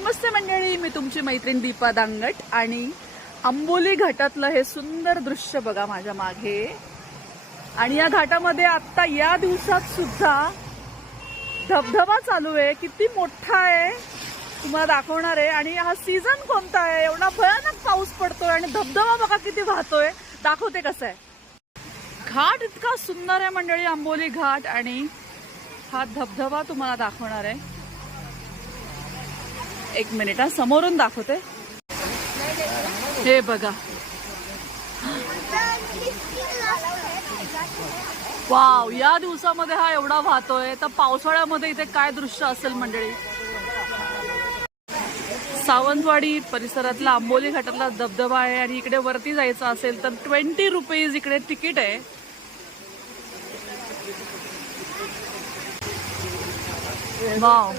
नमस्ते मंडळी, मी तुमची मैत्रीण दीपा दांगट आणि आंबोली घाटातलं हे सुंदर दृश्य बघा माझ्या मागे. आणि या घाटामध्ये आता या दिवसात सुद्धा धबधबा चालू आहे. किती मोठा आहे तुम्हाला दाखवणार आहे. आणि हा सीझन कोणता आहे, एवढा भयानक पाऊस पडतोय आणि धबधबा बघा किती वाहतोय. दाखवते कसं आहे. घाट इतका सुंदर आहे मंडळी, आंबोली घाट. आणि हा धबधबा तुम्हाला दाखवणार आहे. एक मिनिट, समोरून दाखवते. हे बघा, वाव, या दिवसामध्ये हा एवढा वाहतोय, तर पावसाळ्यामध्ये इथे काय दृश्य असेल मंडळी. सावंतवाडी परिसरातला आंबोली घाटातला धबधबा आहे. आणि इकडे वरती जायचं असेल तर 20 रुपीज इकडे तिकीट आहे. वाव,